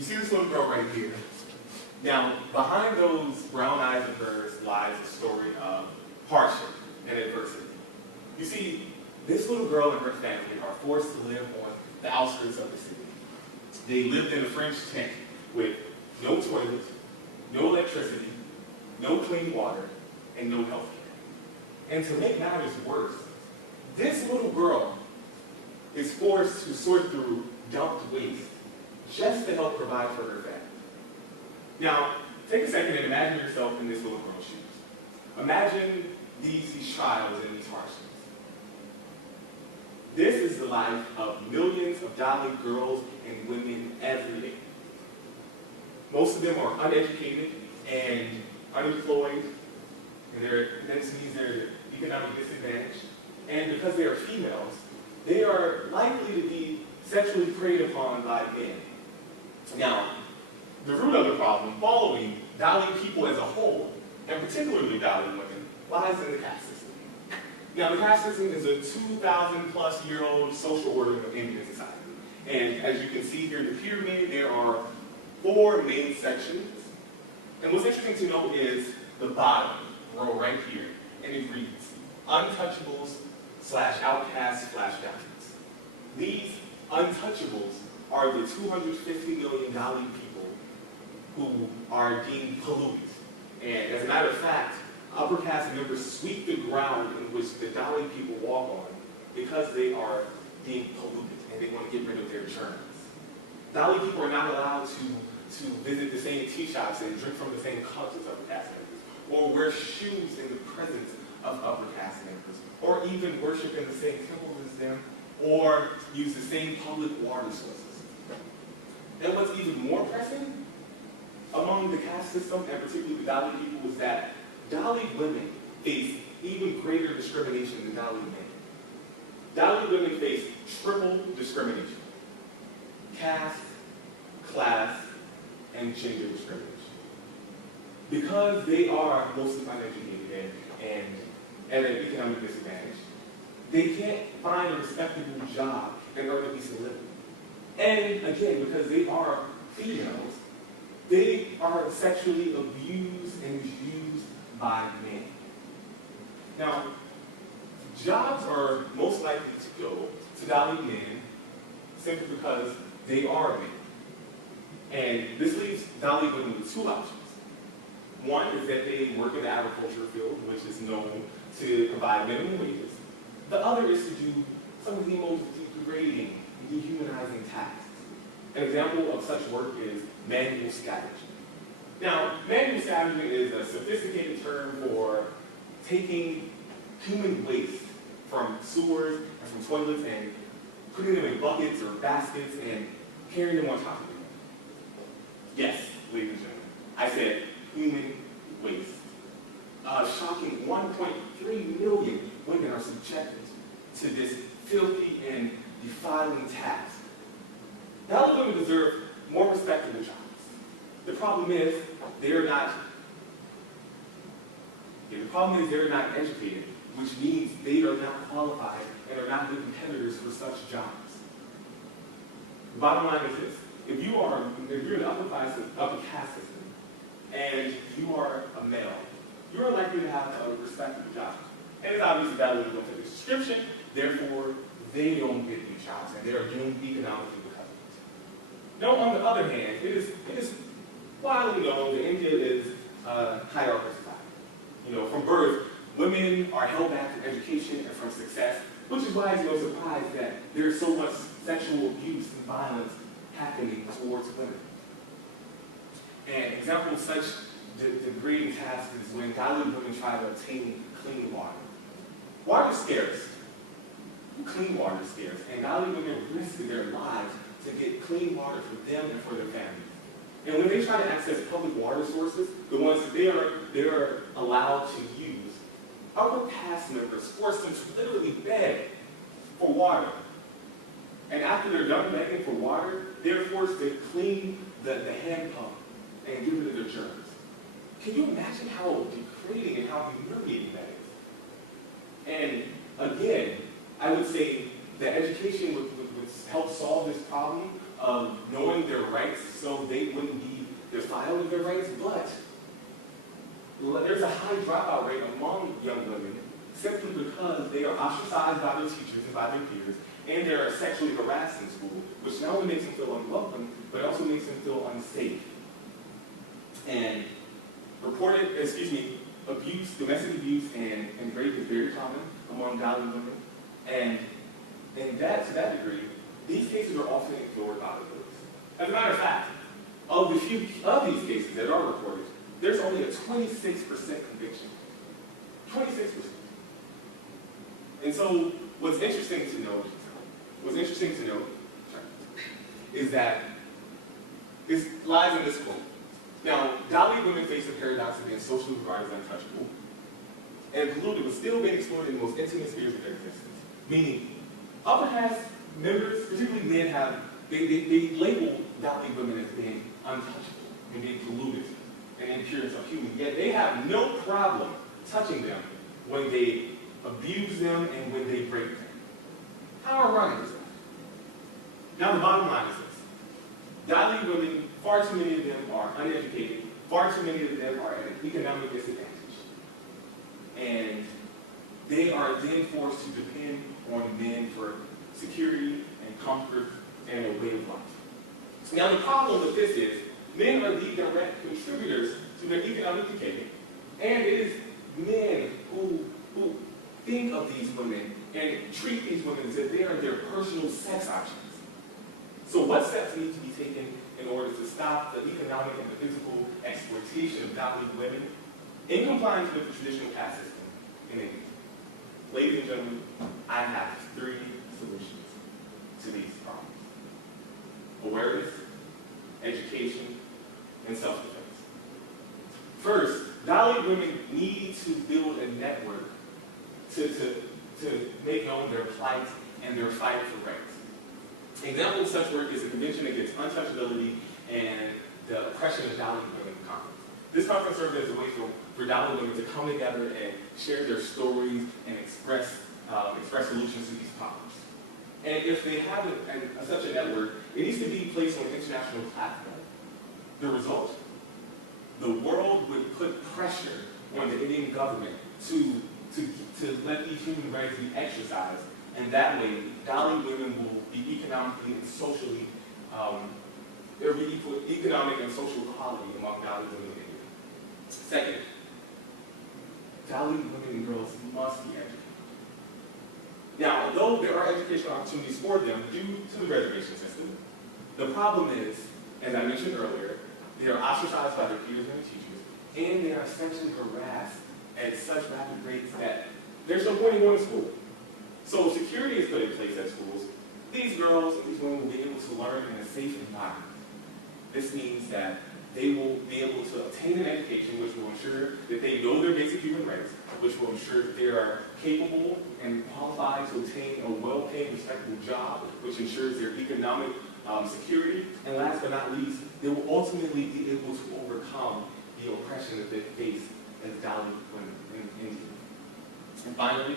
You see this little girl right here. Now, behind those brown eyes of hers lies a story of hardship and adversity. You see, this little girl and her family are forced to live on the outskirts of the city. They lived in a French tent with no toilet, no electricity, no clean water, and no health care. And to make matters worse, this little girl is forced to sort through dumped waste just to help provide for her family. Now, take a second and imagine yourself in this little girl's shoes. Imagine these trials and these hardships. This is the life of millions of Dalit girls and women every day. Most of them are uneducated and unemployed, and that means they're economically disadvantaged. And because they are females, they are likely to be sexually preyed upon by men. Now, the root of the problem following Dalit people as a whole, and particularly Dalit women, lies in the caste system. Now, the caste system is a 2,000-plus-year-old social order of Indian society. And as you can see here in the pyramid, there are 4 main sections. And what's interesting to note is the bottom row right here, and it reads, untouchables / outcasts / doubters. These untouchables are the 250 million Dalit people who are deemed polluted. And as a matter of fact, upper caste members sweep the ground in which the Dalit people walk on because they are deemed polluted and they want to get rid of their germs. Dalit people are not allowed to visit the same tea shops and drink from the same cups as upper caste members, or wear shoes in the presence of upper caste members, or even worship in the same temples as them, or use the same public water sources. And what's even more pressing among the caste system, and particularly the Dalit people, is that Dalit women face even greater discrimination than Dalit men. Dalit women face triple discrimination: caste, class, and gender discrimination. Because they are mostly uneducated and at an economic disadvantage, they can't find a respectable job and earn a decent living. And again, because they are females, they are sexually abused and misused by men. Now, jobs are most likely to go to Dalit men simply because they are men. And this leaves Dalit women with 2 options. One is that they work in the agriculture field, which is known to provide minimum wages. The other is to do some of the most degrading and dehumanizing tasks. An example of such work is manual scavenging. Now, manual scavenging is a sophisticated term for taking human waste from sewers and from toilets and putting them in buckets or baskets and carrying them on top of them. Yes, ladies and gentlemen, I said human waste. A shocking 1.3 million women are subjected to this filthy and defiling task. Dalit women deserve more respectable jobs. The problem is they're not educated, which means they are not qualified and are not good competitors for such jobs. The bottom line is this: if you're in the upper caste system and you are a male, you are likely to have a respectable job. And it's obvious that women don't fit the description, therefore they don't get these jobs and they are doomed economically because of it. Now, on the other hand, it is widely known that India is a hierarchical society. From birth, women are held back from education and from success, which is why it's no surprise that there is so much sexual abuse and violence happening towards women. An example of such degrading tasks is when Dalit women try to obtain clean water. Water is scarce. Clean water is scarce, and Dalit women risk their lives to get clean water for them and for their families. And when they try to access public water sources, the ones that they are allowed to use, upper caste members force them to literally beg for water. And after they're done begging for water, they're forced to clean the hand pump and get rid of their germs. Can you imagine how degrading and how humiliating that is? And again, I would say that education would help solve this problem of knowing their rights so they wouldn't be defiled of their rights, but there's a high dropout rate among young women simply because they are ostracized by their teachers and by their peers, and they are sexually harassed in school, which not only makes them feel unwelcome, but also makes them feel unsafe. And abuse, domestic abuse and rape is very common among Dalit women. And to that degree, these cases are often ignored by the police. As a matter of fact, of the few of these cases that are reported, there's only a 26% conviction. 26%. And so what's interesting to note is that it lies in this quote. Now, Dalit women face the paradox of being socially regarded as untouchable and polluted, but still being explored in the most intimate spheres of their existence. Meaning, upper caste members, particularly men, they label Dalit women as being untouchable and being polluted and impure and subhuman. Yet they have no problem touching them when they abuse them and when they break them. How ironic is that? Now, the bottom line is this. Dalit women, far too many of them are uneducated. Far too many of them are at an economic disadvantage. And they are then forced to depend on men for security and comfort and a way of life. Now, the problem with this is men are the direct contributors to their economic decay, and it is men who think of these women and treat these women as if they are their personal sex options. So what steps need to be taken in order to stop the economic and the physical exploitation of Dalit women in compliance with the traditional caste system in India? Ladies and gentlemen, I have 3 solutions to these problems: awareness, education, and self-defense. First, Dalit women need to build a network to make known their plight and their fight for rights. An example of such work is the Convention Against Untouchability and the Oppression of Dalit Women Conference. This conference served as a way for Dalit women to come together and share their stories and express solutions to these problems. And if they have such a network, it needs to be placed on an international platform. The result? The world would put pressure on the Indian government to let these human rights be exercised, and that way, Dalit women will be economically and socially, there will be economic and social equality among Dalit women in India. Second, Dalit women and girls must be educated. Now, although there are educational opportunities for them due to the reservation system, the problem is, as I mentioned earlier, they are ostracized by their peers and their teachers, and they are sexually harassed at such rapid rates that there's no point in going to school. So if security is put in place at schools, these girls and these women will be able to learn in a safe environment. This means that they will be able to obtain an education which will ensure that they know their basic human rights, which will ensure that they are capable and qualified to obtain a well-paid, respectable job, which ensures their economic security. And last but not least, they will ultimately be able to overcome the oppression that they face as Dalit women in India. And finally,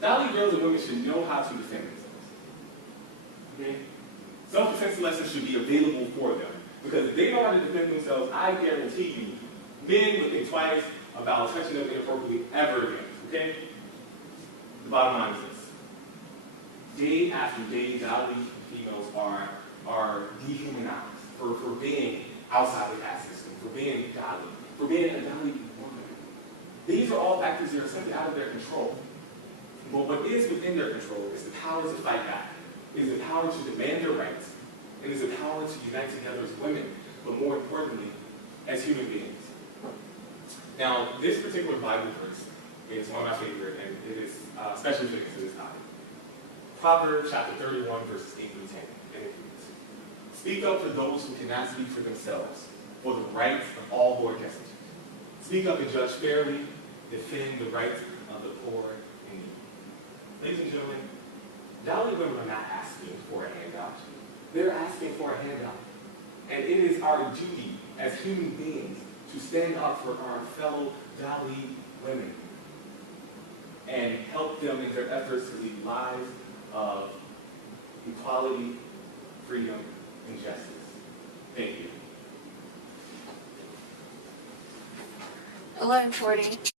Dalit girls and women should know how to defend themselves. Okay? Self-defense lessons should be available for them, because if they know how to defend themselves, I guarantee you, men would think twice about touching them inappropriately ever again. Okay? The bottom line is this. Day after day, Dalit females are dehumanized for being outside the caste system, for being Dalit, for being a Dalit woman. These are all factors that are simply out of their control. But what is within their control is the power to fight back, is the power to demand their rights, and is the power to unite together as women, but more importantly, as human beings. Now, this particular Bible verse is one of my favorite, and it is especially fitting to this topic. Proverbs chapter 31, verses 8 through 10. And it reads, "Speak up for those who cannot speak for themselves, for the rights of all who are destitute. Speak up and judge fairly, defend the rights of the poor and needy." Ladies and gentlemen, Dalit women are not asking for a handout. They're asking for a handout. And it is our duty as human beings to stand up for our fellow Dalit women and help them in their efforts to lead lives of equality, freedom, and justice. Thank you. 11:40.